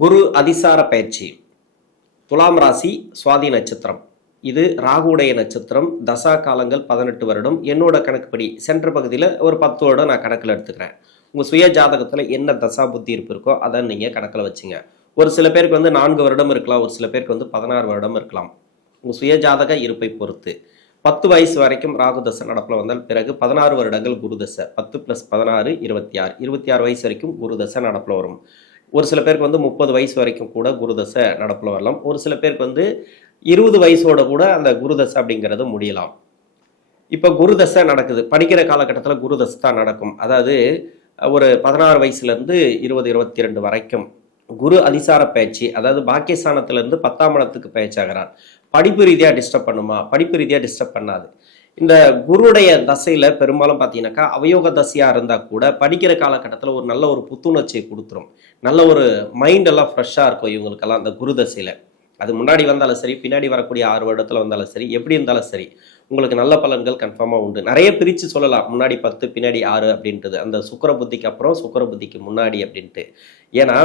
குரு அதிசார பயிற்சி. துலாம் ராசி சுவாதி நட்சத்திரம். இது ராகுடைய நட்சத்திரம். தசா காலங்கள் 18 வருடம். என்னோட கணக்குப்படி சென்ற பகுதியில் ஒரு 10 வருடம் நான் கணக்கில் எடுத்துக்கிறேன். உங்கள் சுய ஜாதகத்தில் என்ன தசா புத்தி இருப்பு இருக்கோ அதை நீங்கள் கணக்கில் வச்சுங்க. ஒரு சில பேருக்கு 4 வருடம் இருக்கலாம், ஒரு சில பேருக்கு 16 வருடம் இருக்கலாம். உங்கள் சுய ஜாதக இருப்பை பொறுத்து 10 வயசு வரைக்கும் ராகு தசை நடப்பில் வந்தால் பிறகு 16 வருடங்கள் குரு தசை. 10 + 16 26. 26 வயசு வரைக்கும் குரு தசை நடப்பில் வரும். ஒரு சில பேருக்கு 30 வயசு வரைக்கும் கூட குருதசை நடப்பில் வரலாம். ஒரு சில பேருக்கு 20 வயசோட கூட அந்த குருதசை அப்படிங்கிறது முடியலாம். இப்போ குருதசை நடக்குது, படிக்கிற காலகட்டத்தில் குருதசை தான் நடக்கும். அதாவது ஒரு 16 வயசுலேருந்து 20 22 வரைக்கும் குரு அதிசார பயிற்சி, அதாவது பாக்கியஸ்தானத்திலேருந்து 10ஆம் இடத்துக்கு பயிற்சி ஆகிறார். படிப்பு ரீதியாக டிஸ்டர்ப் பண்ணுமா? படிப்பு ரீதியாக டிஸ்டர்ப் பண்ணாது. இந்த குருடைய தசையில் பெரும்பாலும் பார்த்தீங்கன்னாக்கா அவயோக தசையாக இருந்தால் கூட படிக்கிற காலகட்டத்தில் ஒரு நல்ல ஒரு புத்துணர்ச்சியை கொடுத்துரும். நல்ல ஒரு மைண்டெல்லாம் ஃப்ரெஷ்ஷாக இருக்கும் இவங்களுக்கெல்லாம் அந்த குரு தசையில். அது முன்னாடி வந்தாலும் சரி, பின்னாடி வரக்கூடிய 6 வருடத்தில் வந்தாலும் சரி, எப்படி இருந்தாலும் சரி உங்களுக்கு நல்ல பலன்கள் கன்ஃபார்மாக உண்டு. நிறைய பிரித்து சொல்லலாம், முன்னாடி 10 பின்னாடி 6 அப்படின்றது. அந்த சுக்கிர புத்திக்கு அப்புறம் சுக்கிர புத்திக்கு முன்னாடி அப்படின்ட்டு. ஏன்னா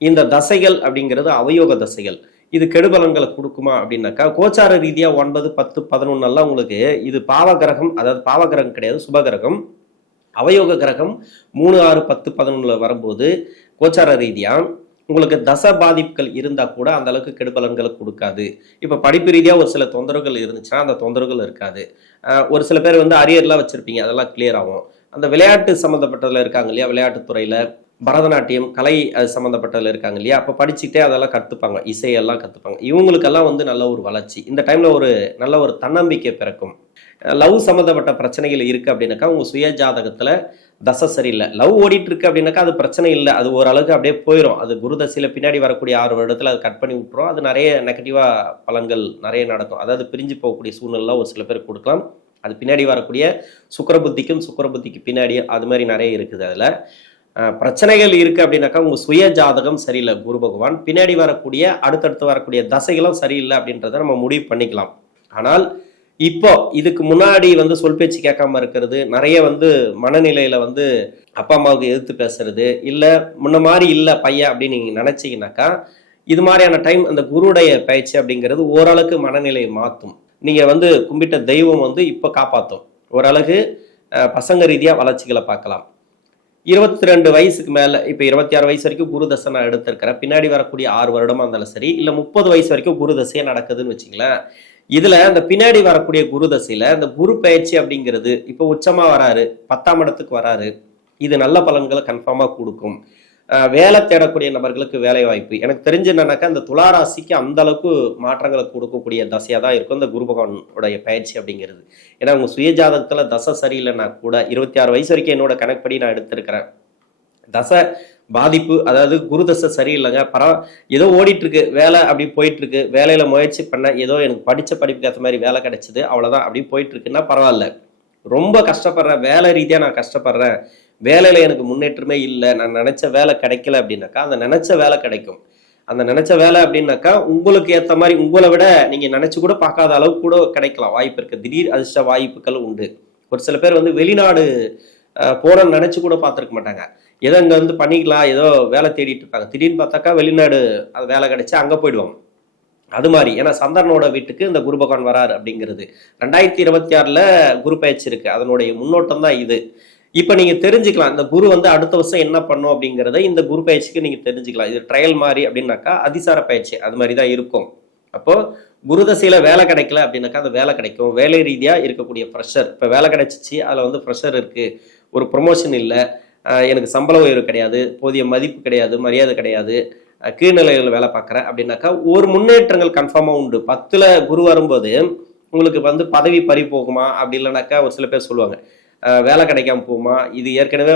இந்த தசைகள் அப்படிங்கிறது அவயோக தசைகள். இது கெடுபலன்களை கொடுக்குமா அப்படின்னாக்கா, கோச்சார ரீதியாக 9 10 11 எல்லாம் உங்களுக்கு இது பாவகிரகம், அதாவது பாவகிரகம் கிடையாது, சுபகிரகம். அவயோக கிரகம் 3 6 10 11 வரும்போது கோச்சார ரீதியாக உங்களுக்கு தசை பாதிப்புகள் இருந்தால் கூட அந்த அளவுக்கு கெடுபலன்களை கொடுக்காது. இப்போ படிப்பு ரீதியாக ஒரு சில தொந்தரவுகள் இருந்துச்சுன்னா அந்த தொந்தரவுகள் இருக்காது. ஒரு சில பேர் அரியர்லாம் வச்சுருப்பீங்க, அதெல்லாம் கிளியர் ஆகும். அந்த விளையாட்டு சம்மந்தப்பட்டதில் இருக்காங்க இல்லையா, விளையாட்டுத்துறையில் பரதநாட்டியம் கலை சம்மந்தப்பட்டதில் இருக்காங்க இல்லையா, அப்போ படிச்சுட்டே அதெல்லாம் கற்றுப்பாங்க, இசையெல்லாம் கற்றுப்பாங்க. இவங்களுக்கெல்லாம் நல்ல ஒரு வளர்ச்சி இந்த டைமில் ஒரு நல்ல ஒரு தன்னம்பிக்கை பிறக்கும். லவ் சம்மந்தப்பட்ட பிரச்சனைகள் இருக்குது அப்படின்னாக்கா உங்கள் சுய ஜாதகத்தில் தசை சரியில்லை, லவ் ஓடிட்டு இருக்கு அப்படின்னாக்கா அது பிரச்சனை இல்லை, அது ஓரளவுக்கு அப்படியே போயிடும். அது குரு தசையில் பின்னாடி வரக்கூடிய 6 வருடத்தில் அது கட் பண்ணி விட்டுரும். அது நிறைய நெகட்டிவாக பலன்கள் நிறைய நடக்கும். அதாவது பிரிஞ்சு போகக்கூடிய சூழ்நிலை ஒரு சில பேர் கொடுக்கலாம். அது பின்னாடி வரக்கூடிய சுக்கிர புத்திக்கு பின்னாடி அது மாதிரி நிறைய இருக்குது. அதில் பிரச்சனைகள் இருக்குது அப்படின்னாக்கா உங்கள் சுய ஜாதகம் சரியில்லை, குரு பகவான் பின்னாடி வரக்கூடிய அடுத்தடுத்து வரக்கூடிய தசைகளும் சரியில்லை அப்படின்றத நம்ம முடிவு பண்ணிக்கலாம். ஆனால் இப்போ இதுக்கு முன்னாடி சொல் பேச்சு கேட்காம இருக்கிறது, நிறைய மனநிலையில அப்பா அம்மாவுக்கு எதிர்த்து பேசுறது, இல்லை முன்ன மாதிரி இல்லை பையன் அப்படின்னு நீங்கள் நினைச்சீங்கன்னாக்கா இது மாதிரியான டைம் அந்த குருடைய பயிற்சி அப்படிங்கிறது ஓரளவுக்கு மனநிலையை மாற்றும். நீங்கள் கும்பிட்ட தெய்வம் இப்போ காப்பாற்றும். ஓரளவுக்கு பசங்க ரீதியாக வளர்ச்சிகளை பார்க்கலாம். 22 வயசுக்கு மேலே, இப்போ 26 வயசு வரைக்கும் குரு தசை நான் எடுத்திருக்கிறேன். பின்னாடி வரக்கூடிய 6 வருடமாக இருந்தாலும் சரி, இல்லை 30 வயசு வரைக்கும் குரு தசையே நடக்குதுன்னு வச்சுங்களேன். இதில் அந்த பின்னாடி வரக்கூடிய குரு தசையில் அந்த குரு பயிற்சி அப்படிங்கிறது இப்போ உச்சமாக வராரு, 10ஆம் இடத்துக்கு வராரு. இது நல்ல பலன்களை கன்ஃபார்மாக கொடுக்கும். வேலை தேடக்கூடிய நபர்களுக்கு வேலை வாய்ப்பு எனக்கு தெரிஞ்சு என்னன்னாக்கா இந்த துளாராசிக்கு அந்த அளவுக்கு மாற்றங்களை கொடுக்கக்கூடிய தசையாக தான் இருக்கும் இந்த குரு பகவானுடைய பயிற்சி அப்படிங்கிறது. ஏன்னா உங்கள் சுய ஜாதகத்தில் தசை சரியில்லைன்னா கூட 26 வயசு வரைக்கும் என்னோட கணக்குப்படி நான் எடுத்திருக்கிறேன். தசை பாதிப்பு, அதாவது குரு தசை சரியில்லைங்க, ஏதோ ஓடிட்டு இருக்கு வேலை, அப்படி போயிட்டு இருக்கு, வேலையில முயற்சி பண்ண ஏதோ எனக்கு படித்த படிப்புக்கு ஏற்ற மாதிரி வேலை கிடைச்சிது, அவ்வளோதான் அப்படி போயிட்டு இருக்குன்னா பரவாயில்ல. ரொம்ப கஷ்டப்படுறேன், வேலை ரீதியாக நான் கஷ்டப்படுறேன், வேலையில் எனக்கு முன்னேற்றமே இல்லை, நான் நினச்ச வேலை கிடைக்கல அப்படின்னாக்கா அந்த நினச்ச வேலை கிடைக்கும். அந்த நினச்ச வேலை அப்படின்னாக்கா உங்களுக்கு ஏற்ற மாதிரி உங்களை விட நீங்கள் நினச்சி கூட பார்க்காத அளவுக்கு கூட கிடைக்கலாம், வாய்ப்பு இருக்குது. திடீர் அதிர்ஷ்ட வாய்ப்புகள் உண்டு. ஒரு சில பேர் வெளிநாடு போகிறோன்னு நினச்சி கூட பார்த்துருக்க மாட்டாங்க, ஏதோ இங்கே பண்ணிக்கலாம், ஏதோ வேலை தேடிட்டு இருப்பாங்க. திடீர்னு பார்த்தாக்கா வெளிநாடு அது வேலை கிடைச்சி அங்கே போயிடுவாங்க. அது மாதிரி ஏன்னா சந்திரனோட வீட்டுக்கு இந்த குரு பகவான் வராரு அப்படிங்கிறது 2026 குரு பயிற்சி இருக்குது. அதனுடைய முன்னோட்டம் தான் இது. இப்போ நீங்கள் தெரிஞ்சுக்கலாம் இந்த குரு அடுத்த வருஷம் என்ன பண்ணும் அப்படிங்கிறத இந்த குரு பயிற்சிக்கு நீங்கள் தெரிஞ்சுக்கலாம். இது ட்ரையல் மாதிரி அப்படின்னாக்கா அதிசார பயிற்சி அது மாதிரி தான் இருக்கும். அப்போது குரு தசையில் வேலை கிடைக்கல அப்படின்னாக்கா அந்த வேலை கிடைக்கும். வேலை ரீதியாக இருக்கக்கூடிய ப்ரெஷர், இப்போ வேலை கிடைச்சிச்சு அதில் ப்ரெஷர் இருக்குது, ஒரு ப்ரொமோஷன் இல்லை, எனக்கு சம்பள உயர்வு கிடையாது, போதிய மதிப்பு கிடையாது, மரியாதை கிடையாது, கீழ்நிலையில் வேலை பார்க்குறேன் அப்படின்னாக்கா ஒரு முன்னேற்றங்கள் கன்ஃபார்மாக உண்டு. 10ல் குரு வரும்போது உங்களுக்கு பதவி பறி போகுமா, அப்படி இல்லைனாக்கா ஒரு சில பேர் சொல்லுவாங்க வேலை கிடைக்காம போகுமா, இது ஏற்கனவே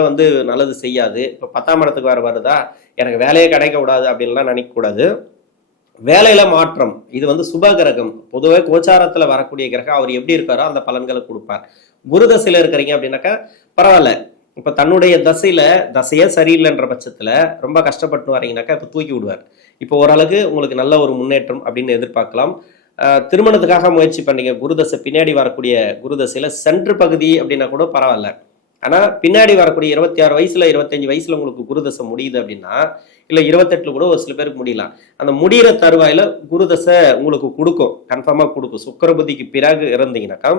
நல்லது செய்யாது, இப்போ 10ஆம் இடத்துக்கு வருதா எனக்கு வேலையே கிடைக்க கூடாது அப்படின்லாம் நினைக்கக்கூடாது. வேலையில மாற்றம், இது சுபகிரகம். பொதுவாக கோச்சாரத்தில் வரக்கூடிய கிரகம் அவர் எப்படி இருக்காரோ அந்த பலன்களை கொடுப்பார். குரு தசையில் இருக்கிறீங்க அப்படின்னாக்கா பரவாயில்ல, இப்போ தன்னுடைய தசையே சரியில்லைன்ற பட்சத்தில் ரொம்ப கஷ்டப்பட்டு வரீங்கன்னாக்கா இப்போ தூக்கி விடுவார். இப்போ ஓரளவுக்கு உங்களுக்கு நல்ல ஒரு முன்னேற்றம் அப்படின்னு எதிர்பார்க்கலாம். திருமணத்துக்காக முயற்சி பண்ணீங்க, குருதசை பின்னாடி வரக்கூடிய குருதசையில் சென்ட்ரு பகுதி அப்படின்னா கூட பரவாயில்ல. ஆனால் பின்னாடி வரக்கூடிய 26 வயசுல 25 வயசுல உங்களுக்கு குருதசை முடியுது அப்படின்னா இல்லை 28 கூட ஒரு சில பேருக்கு முடியலாம். அந்த முடிகிற தருவாயில் குரு தசை உங்களுக்கு கொடுக்கும், கன்ஃபார்மாக கொடுக்கும். சுக்கிர புத்திக்கு பிறகு இருந்தீங்கன்னாக்கா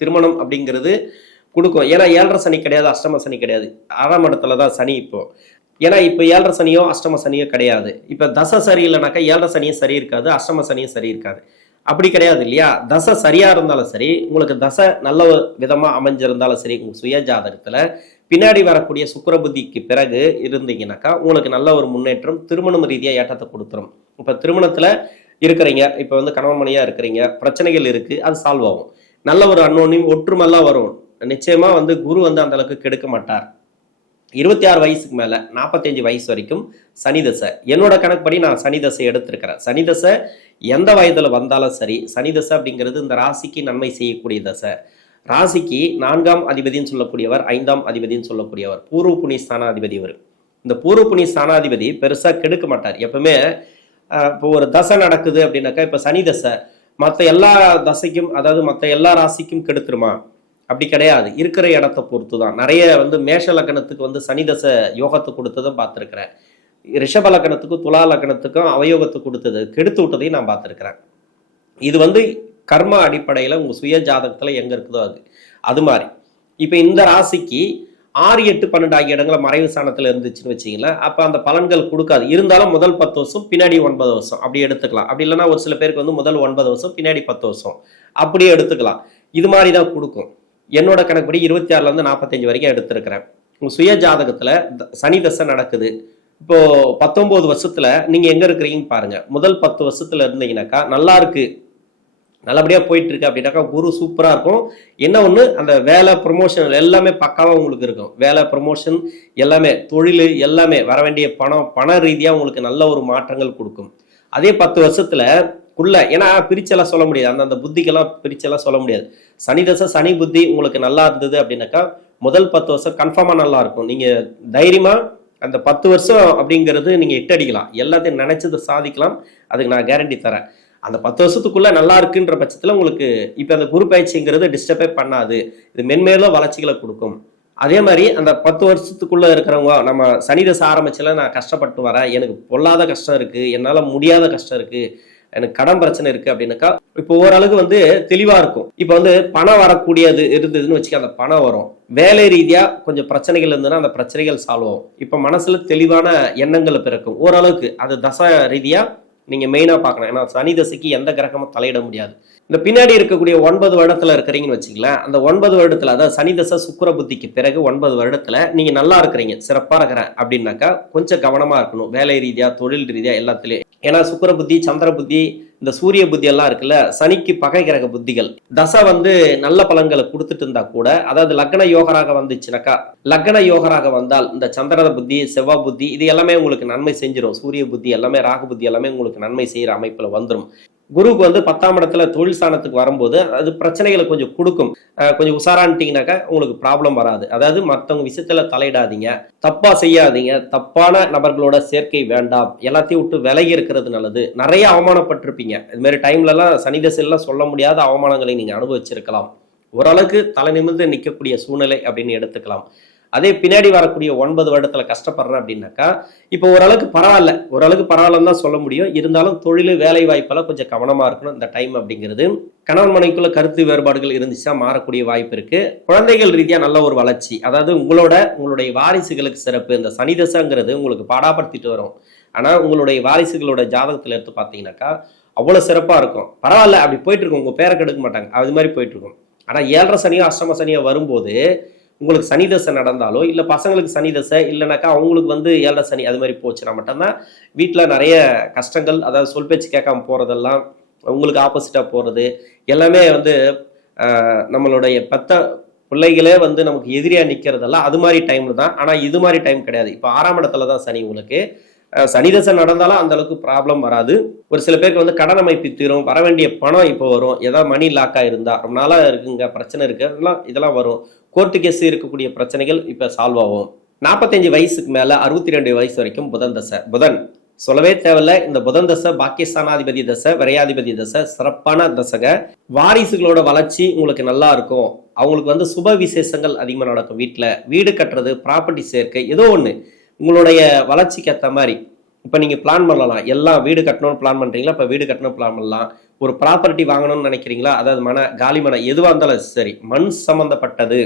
திருமணம் அப்படிங்கிறது கொடுக்கும். ஏன்னா 7.5 சனி கிடையாது, அஷ்டம சனி கிடையாது, 6ஆம் இடத்துல தான் சனி. ஏன்னா இப்போ 7.5 சனியோ அஷ்டம சனியோ கிடையாது. இப்போ தசை சரியில்லைனாக்கா 7.5 சனியும் சரி இருக்காது, அஷ்டம சனியும் சரி இருக்காது. அப்படி கிடையாது இல்லையா? தசை சரியா இருந்தாலும் சரி, உங்களுக்கு தசை நல்ல விதமா அமைஞ்சிருந்தாலும் சரி, உங்க சுய ஜாதகத்துல பின்னாடி வரக்கூடிய சுக்கிர புத்திக்கு பிறகு இருந்தீங்கன்னாக்கா உங்களுக்கு நல்ல ஒரு முன்னேற்றம், திருமணம் ரீதியா ஏற்றத்தை கொடுத்துரும். இப்ப திருமணத்துல இருக்கிறீங்க, இப்ப வந்து கணவன் மனைவியா இருக்கிறீங்க, பிரச்சனைகள் இருக்கு, அது சால்வ் ஆகும். நல்ல ஒரு அன்னோனியம் ஒற்றுமெல்லாம் வரும். நிச்சயமா வந்து குரு வந்து அந்த அளவுக்கு கெடுக்க மாட்டார். 26 வயசுக்கு மேல 45 வயசு வரைக்கும் சனி தசை. என்னோட கணக்குப்படி நான் சனி தசை எடுத்திருக்கிறேன். சனி தசை எந்த வயதுல வந்தாலும் சரி, சனி தசை அப்படிங்கிறது இந்த ராசிக்கு நன்மை செய்யக்கூடிய தசை. ராசிக்கு 4ஆம் அதிபதினு சொல்லக்கூடியவர், 5ஆம் அதிபதினு சொல்லக்கூடியவர், பூர்வ புண்ணிய ஸ்தானாதிபதி. இவர் இந்த பூர்வ புண்ணிய ஸ்தானாதிபதி பெருசா கெடுக்க மாட்டார். எப்பவுமே இப்போ ஒரு தசை நடக்குது அப்படின்னாக்கா, இப்ப சனி தசை மற்ற எல்லா தசைக்கும், அதாவது மற்ற எல்லா ராசிக்கும் கெடுத்துருமா? அப்படி கிடையாது. இருக்கிற இடத்தை பொறுத்து தான். நிறைய வந்து மேஷ லக்கணத்துக்கு வந்து சனி தசை யோகத்தை கொடுத்ததும் பார்த்துருக்கிறேன். ரிஷப லக்கணத்துக்கும் துலா லக்கணத்துக்கும் அவயோகத்தை கொடுத்தது, கெடுத்து விட்டதையும் நான் பார்த்துருக்கிறேன். இது வந்து கர்ம அடிப்படையில் உங்கள் சுய ஜாதகத்தில் எங்கே இருக்குதோ அது மாதிரி. இப்போ இந்த ராசிக்கு 6, 8, 12 ஆகிய இடங்களை மறைவு ஸ்தானத்தில் இருந்துச்சுன்னு வச்சிங்களேன், அப்போ அந்த பலன்கள் கொடுக்காது. இருந்தாலும் முதல் 10 வருஷம் பின்னாடி 9 வருஷம் அப்படி எடுத்துக்கலாம். அப்படி இல்லைன்னா ஒரு சில பேருக்கு வந்து முதல் 9 வருஷம் பின்னாடி 10 வருஷம் அப்படியே எடுத்துக்கலாம். இது மாதிரி தான் கொடுக்கும். என்னோட கணக்குப்படி 26லேருந்து 45 வரைக்கும் எடுத்திருக்கிறேன். உங்கள் சுய ஜாதகத்தில் சனி தசை நடக்குது. இப்போ 19 வருஷத்துல நீங்க எங்க இருக்கிறீங்கன்னு பாருங்க. முதல் 10 வருஷத்துல இருந்தீங்கன்னாக்கா நல்லா இருக்கு, நல்லபடியா போயிட்டு இருக்கு அப்படின்னாக்கா குரு சூப்பரா இருக்கும். என்ன ஒண்ணு, அந்த வேலை ப்ரொமோஷன் எல்லாமே பக்காவா உங்களுக்கு இருக்கும். வேலை ப்ரொமோஷன் எல்லாமே, தொழில் எல்லாமே, வர வேண்டிய பண ரீதியா உங்களுக்கு நல்ல ஒரு மாற்றங்கள் கொடுக்கும். அதே 10 வருஷத்துல ஏன்னா பிரிச்செல்லாம் சொல்ல முடியாது, அந்த புத்திக்கெல்லாம் பிரிச்செல்லாம் சொல்ல முடியாது. சனி தசை சனி புத்தி உங்களுக்கு நல்லா இருந்தது அப்படின்னாக்கா முதல் 10 வருஷம் கன்ஃபார்மா நல்லா இருக்கும். நீங்க தைரியமா அந்த 10 வருஷம் அப்படிங்கிறது நீங்க எட்டடிக்கலாம், எல்லாத்தையும் நினைச்சதை சாதிக்கலாம். அதுக்கு நான் கேரண்டி தரேன். அந்த 10 வருஷத்துக்குள்ள நல்லா இருக்குன்ற பட்சத்துல உங்களுக்கு இப்ப அந்த குரு பயிற்சிங்கிறது டிஸ்டர்பே பண்ணாது, இது மென்மேலும் வளர்ச்சிகளை கொடுக்கும். அதே மாதிரி அந்த 10 வருஷத்துக்குள்ள இருக்கிறவங்க, நம்ம சனி தசை ஆரம்பிச்சல நான் கஷ்டப்பட்டு வரேன், எனக்கு பொல்லாத கஷ்டம் இருக்கு, என்னால முடியாத கஷ்டம் இருக்கு, எனக்கு கடன் பிரச்சனை இருக்கு அப்படின்னாக்கா இப்போ ஓரளவுக்கு வந்து தெளிவா இருக்கும். இப்போ வந்து பணம் வரக்கூடியது இருந்ததுன்னு வச்சுக்க, அந்த பணம் வரும். வேலை ரீதியா கொஞ்சம் பிரச்சனைகள் இருந்ததுன்னா அந்த பிரச்சனைகள் சால்வ் ஆகும். இப்போ மனசுல தெளிவான எண்ணங்கள் பிறக்கும் ஓரளவுக்கு. அது தசை ரீதியா நீங்க மெயினா பார்க்கணும். ஏன்னா சனி தசைக்கு எந்த கிரகமும் தலையிட முடியாது. இந்த பின்னாடி இருக்கக்கூடிய 9 வருடத்துல இருக்கிறீங்கன்னு வச்சுங்களேன், அந்த 9 வருடத்துல, அதாவது சனி தசை சுக்கிர புத்திக்கு பிறகு 9 வருடத்துல நீங்க நல்லா இருக்கிறீங்க, சிறப்பா இருக்கிறேன் அப்படின்னாக்கா கொஞ்சம் கவனமா இருக்கணும், வேலை ரீதியா தொழில் ரீதியா எல்லாத்துலயும். ஏன்னா சுக்கிர புத்தி, சந்திர புத்தி, இந்த சூரிய புத்தி எல்லாம் இருக்குல்ல, சனிக்கு பகை கிரக புத்திகள். தசை வந்து நல்ல பலன்களை கொடுத்துட்டு இருந்தா கூட, அதாவது லக்ன யோகராக வந்துச்சுனாக்கா, லக்ன யோகராக வந்தால் இந்த சந்திர புத்தி, செவ்வாய் புத்தி இது எல்லாமே உங்களுக்கு நன்மை செஞ்சிடும். சூரிய புத்தி எல்லாமே, ராகு புத்தி எல்லாமே உங்களுக்கு நன்மை செய்யற அமைப்புல வந்துடும். குருவுக்கு வந்து 10ஆம் இடத்துல தொழில் ஸ்தானத்துக்கு வரும்போது அது பிரச்சனைகளை கொஞ்சம் கொடுக்கும். கொஞ்சம் உஷாரான்ட்டீங்கன்னாக்கா உங்களுக்கு ப்ராப்ளம் வராது. அதாவது மற்றவங்க விஷயத்துல தலையிடாதீங்க, தப்பா செய்யாதீங்க, தப்பான நபர்களோட சேர்க்கை வேண்டாம், எல்லாத்தையும் விட்டு விலகி இருக்கிறது நல்லது. நிறைய அவமானப்பட்டிருப்பீங்க. இது மாதிரி டைம்ல எல்லாம் சனி தசையெல்லாம் சொல்ல முடியாத அவமானங்களை நீங்க அனுபவிச்சிருக்கலாம். ஓரளவுக்கு தலை நிமிர்ந்து நிற்கக்கூடிய சூழ்நிலை அப்படின்னு எடுத்துக்கலாம். அதே பின்னாடி வரக்கூடிய 9 வருடத்துல கஷ்டப்படுறேன் அப்படின்னாக்கா இப்போ ஓரளவுக்கு பரவாயில்லன்னு தான் சொல்ல முடியும். இருந்தாலும் தொழில் வேலை வாய்ப்பெல்லாம் கொஞ்சம் கவனமா இருக்கணும் இந்த டைம் அப்படிங்கிறது. கணவன் மனைவிக்குள்ள கருத்து வேறுபாடுகள் இருந்துச்சுன்னா மாறக்கூடிய வாய்ப்பு இருக்கு. குழந்தைகள் ரீதியா நல்ல ஒரு வளர்ச்சி, அதாவது உங்களுடைய வாரிசுகளுக்கு சிறப்பு. இந்த சனி தசைங்கிறது உங்களுக்கு பாடாப்படுத்திட்டு வரும். ஆனா உங்களுடைய வாரிசுகளோட ஜாதகத்துல எடுத்து பார்த்தீங்கன்னாக்கா அவ்வளவு சிறப்பா இருக்கும். பரவாயில்ல, அப்படி போயிட்டு இருக்கும், உங்க பேரை கெடுக்க மாட்டாங்க, அது மாதிரி போயிட்டு இருக்கும். ஆனா 7.5 சனியோ அஷ்டம சனியோ வரும்போது உங்களுக்கு சனி தசை நடந்தாலோ, இல்லை பசங்களுக்கு சனி தசை இல்லைனாக்கா அவங்களுக்கு வந்து 7.5 சனி அது மாதிரி போச்சுன்னா மட்டும்தான் வீட்டில் நிறைய கஷ்டங்கள், அதாவது சொல் பேச்சு கேட்காம போகிறதெல்லாம், உங்களுக்கு ஆப்போசிட்டாக போகிறது எல்லாமே வந்து நம்மளுடைய பிள்ளைகளே வந்து நமக்கு எதிரியாக நிற்கிறதெல்லாம் அது மாதிரி டைம்ல தான். ஆனால் இது மாதிரி டைம் கிடையாது. இப்போ 6ஆம் இடத்துல தான் சனி. உங்களுக்கு சனி தசை நடந்தாலும் அந்த அளவுக்கு ப்ராப்ளம் வராது. ஒரு சில பேருக்கு வந்து கடன் அமைப்பு தீரும், வர வேண்டிய பணம் இப்போ வரும். ஏதாவது மணி லாக்காக இருந்தால் ரொம்ப நாளாக இருக்குங்க, பிரச்சனை இருக்கு, இதெல்லாம் வரும். கோர்ட்டு கேஸ் இருக்கக்கூடிய பிரச்சனைகள் இப்போ சால்வ் ஆகும். 45 வயசுக்கு மேலே 62 வயசு வரைக்கும் புதன் தசை. புதன் சொல்லவே தேவையில்ல. இந்த புதன் தசை பாக்கியஸ்தானாதிபதி தசை, விரையாதிபதி தசை, சிறப்பான தசைங்க. வாரிசுகளோட வளர்ச்சி உங்களுக்கு நல்லா இருக்கும். அவங்களுக்கு வந்து சுப விசேஷங்கள் அதிகமாக நடக்கும். வீட்டில் வீடு கட்டுறது, ப்ராப்பர்ட்டி சேர்க்கை, ஏதோ ஒன்று உங்களுடைய வளர்ச்சிக்கு ஏற்ற மாதிரி இப்போ நீங்கள் பிளான் பண்ணலாம். எல்லாம் வீடு கட்டணும்னு பிளான் பண்ணுறீங்களா? இப்போ வீடு கட்டணும் பிளான் பண்ணலாம். ஒரு ப்ராப்பர்ட்டி வாங்கணும்னு நினைக்கிறீங்களா? அதாவது காலி மனை எதுவாக இருந்தாலும் சரி, மண் சம்மந்தப்பட்டது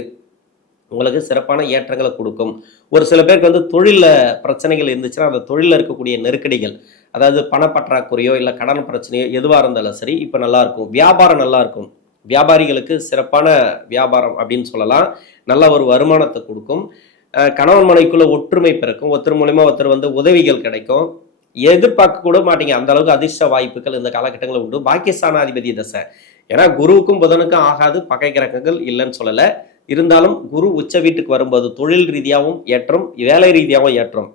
உங்களுக்கு சிறப்பான ஏற்றங்களை கொடுக்கும். ஒரு சில பேருக்கு வந்து தொழிலில் பிரச்சனைகள் இருந்துச்சுன்னா அந்த தொழிலில் இருக்கக்கூடிய நெருக்கடிகள், அதாவது பணப்பற்றாக்குறையோ இல்லை கடன் பிரச்சனையோ எதுவாக இருந்தாலும் சரி இப்போ நல்லாயிருக்கும். வியாபாரம் நல்லாயிருக்கும். வியாபாரிகளுக்கு சிறப்பான வியாபாரம் அப்படின்னு சொல்லலாம். நல்ல ஒரு வருமானத்தை கொடுக்கும். கணவன் மனைவிக்குள்ள ஒற்றுமை பிறக்கும். ஒருத்தர் மூலமா ஒருத்தர் வந்து உதவிகள் கிடைக்கும். எதிர்பார்க்க கூட மாட்டீங்க, அந்த அளவுக்கு அதிர்ஷ்ட வாய்ப்புகள் இந்த காலகட்டங்களில் உண்டு. பாக்கியஸ்தானாதிபதி தசை, ஏன்னா குருவுக்கும் புதனுக்கும் ஆகாது, பகை கிரகங்கள் இல்லைன்னு சொல்லலை. இருந்தாலும் குரு உச்ச வீட்டுக்கு வரும்போது தொழில் ரீதியாகவும் ஏற்றம், வேலை ரீதியாகவும் ஏற்றம்.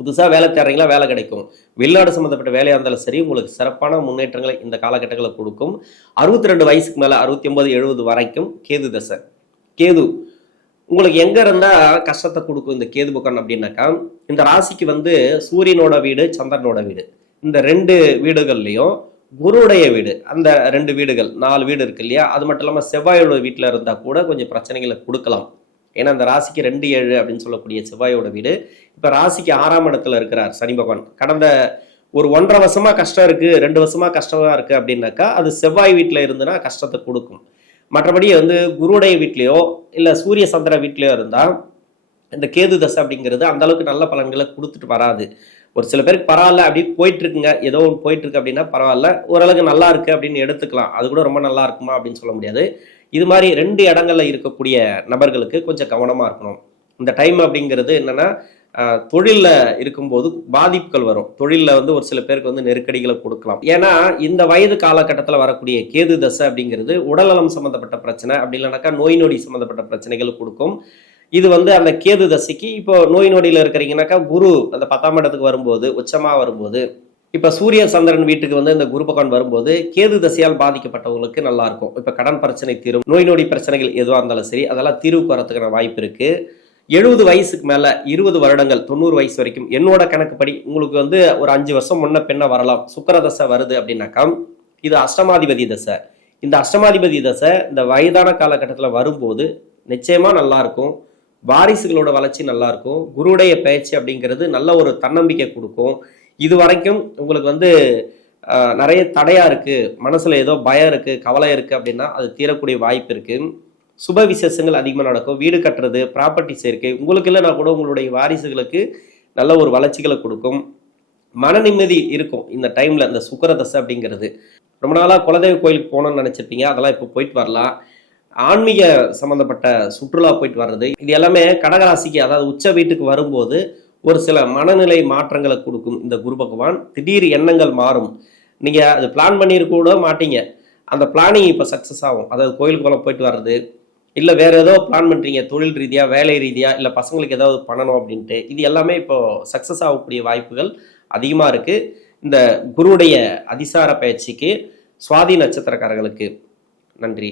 புதுசாக வேலை தேடுறீங்களா, வேலை கிடைக்கும். வெளிநாடு சம்மந்தப்பட்ட வேலையாக இருந்தாலும் சரி உங்களுக்கு சிறப்பான முன்னேற்றங்களை இந்த காலகட்டங்களில் கொடுக்கும். 62 வயசுக்கு மேலே 69 70 வரைக்கும் கேது தசை. கேது உங்களுக்கு எங்கே இருந்தால் கஷ்டத்தை கொடுக்கும் இந்த கேது பக்கம் அப்படின்னாக்கா, இந்த ராசிக்கு வந்து சூரியனோட வீடு, சந்திரனோட வீடு, இந்த 2 வீடுகள்லையும் குருவுடைய வீடு, அந்த 2 வீடுகள் 4 வீடு இருக்கு இல்லையா, அது மட்டும் இல்லாமல் செவ்வாயோட வீட்டில் இருந்தால் கூட கொஞ்சம் பிரச்சனைகளை கொடுக்கலாம். ஏன்னா அந்த ராசிக்கு 2 7 அப்படின்னு சொல்லக்கூடிய செவ்வாயோட வீடு. இப்போ ராசிக்கு 6ஆம் இடத்துல இருக்கிறார் சனி பகவான். கடந்த ஒரு 1.5 வருஷமா கஷ்டம் இருக்குது, 2 வருஷமா கஷ்டமாக இருக்குது அப்படின்னாக்கா அது செவ்வாய் வீட்டில் இருந்துன்னா கஷ்டத்தை கொடுக்கும். மற்றபடி வந்து குருவுடைய வீட்லேயோ இல்லை சூரிய சந்திர வீட்லேயோ இருந்தால் இந்த கேது தசை அப்படிங்கிறது அந்த அளவுக்கு நல்ல பலன்களை கொடுத்துட்டு வராது. ஒரு சில பேருக்கு பரவாயில்ல அப்படி போயிட்டு இருக்குங்க, ஏதோ ஒன்று போயிட்டு இருக்கு அப்படின்னா பரவாயில்ல, ஓரளவுக்கு நல்லா இருக்கு அப்படின்னு எடுத்துக்கலாம். அது கூட ரொம்ப நல்லா இருக்குமா அப்படின்னு சொல்ல முடியாது. இது மாதிரி 2 இடங்கள்ல இருக்கக்கூடிய நபர்களுக்கு கொஞ்சம் கவனமா இருக்கணும். இந்த டைம் அப்படிங்கிறது என்னன்னா தொழிலில் இருக்கும்போது பாதிப்புகள் வரும். தொழிலில் வந்து ஒரு சில பேருக்கு வந்து நெருக்கடிகளை கொடுக்கலாம். ஏன்னா இந்த வயது காலகட்டத்தில் வரக்கூடிய கேது தசை அப்படிங்கிறது உடல்நலம் சம்மந்தப்பட்ட பிரச்சனை, அப்படி இல்லைனாக்கா நோய் நொடி சம்மந்தப்பட்ட பிரச்சனைகள் கொடுக்கும். இது வந்து அந்த கேது தசைக்கு இப்போ நோய் நொடியில் இருக்கிறீங்கன்னாக்கா குரு அந்த 10ஆம் இடத்துக்கு வரும்போது, உச்சமாக வரும்போது, இப்போ சூரிய சந்திரன் வீட்டுக்கு வந்து இந்த குரு பகவான் வரும்போது கேது தசையால் பாதிக்கப்பட்டவங்களுக்கு நல்லா இருக்கும். இப்போ கடன் பிரச்சனை தீரும், நோய் நொடி பிரச்சனைகள் எதுவாக இருந்தாலும் சரி அதெல்லாம் தீர்வுக்கு வரத்துக்கான வாய்ப்பு இருக்கு. 70 வயசுக்கு மேல 20 வருடங்கள் 90 வயசு வரைக்கும் என்னோட கணக்குப்படி உங்களுக்கு வந்து ஒரு 5 வருஷம் முன்ன பின்ன வரலாம். சுக்கிர தசை வருது அப்படின்னாக்கா இது அஷ்டமாதிபதி தசை. இந்த அஷ்டமாதிபதி தசை இந்த வயதான காலகட்டத்தில் வரும்போது நிச்சயமா நல்லா இருக்கும். வாரிசுகளோட வளர்ச்சி நல்லா இருக்கும். குருவுடைய பயிற்சி அப்படிங்கிறது நல்ல ஒரு தன்னம்பிக்கை கொடுக்கும். இது வரைக்கும் உங்களுக்கு வந்து நிறைய தடையா இருக்கு, மனசுல ஏதோ பயம் இருக்கு, கவலை இருக்கு அப்படின்னா அது தீரக்கூடிய வாய்ப்பு இருக்கு. சுப விசேஷங்கள் அதிகமாக நடக்கும். வீடு கட்டுறது, ப்ராப்பர்ட்டி சேர்க்கை, உங்களுக்கு இல்லைனா கூட உங்களுடைய வாரிசுகளுக்கு நல்ல ஒரு வளர்ச்சிகளை கொடுக்கும். மன நிம்மதி இருக்கும் இந்த டைமில். இந்த சுக்கிர தசை அப்படிங்கிறது ரொம்ப நாளாக குலதெய்வ கோயிலுக்கு போகணும்னு நினச்சிருப்பீங்க, அதெல்லாம் இப்போ போயிட்டு வரலாம். ஆன்மீக சம்மந்தப்பட்ட சுற்றுலா போயிட்டு வர்றது, இது எல்லாமே கடகராசிக்கு அதாவது உச்ச வீட்டுக்கு வரும்போது ஒரு சில மனநிலை மாற்றங்களை கொடுக்கும் இந்த குரு பகவான். திடீர் எண்ணங்கள் மாறும். நீங்கள் அது பிளான் பண்ணியிருக்க கூட மாட்டீங்க, அந்த பிளானிங் இப்போ சக்ஸஸ் ஆகும். அதாவது கோயிலுக்கு போயிட்டு வர்றது, இல்லை வேறு ஏதோ பிளான் பண்ணுறீங்க தொழில் ரீதியாக, வேலை ரீதியாக, இல்லை பசங்களுக்கு ஏதாவது பண்ணணும் அப்படின்ட்டு, இது எல்லாமே இப்போது சக்ஸஸ் ஆகக்கூடிய வாய்ப்புகள் அதிகமாக இருக்குது. இந்த குருவுடைய அதிசார பயிற்சிக்கு சுவாதி நட்சத்திரக்காரர்களுக்கு நன்றி.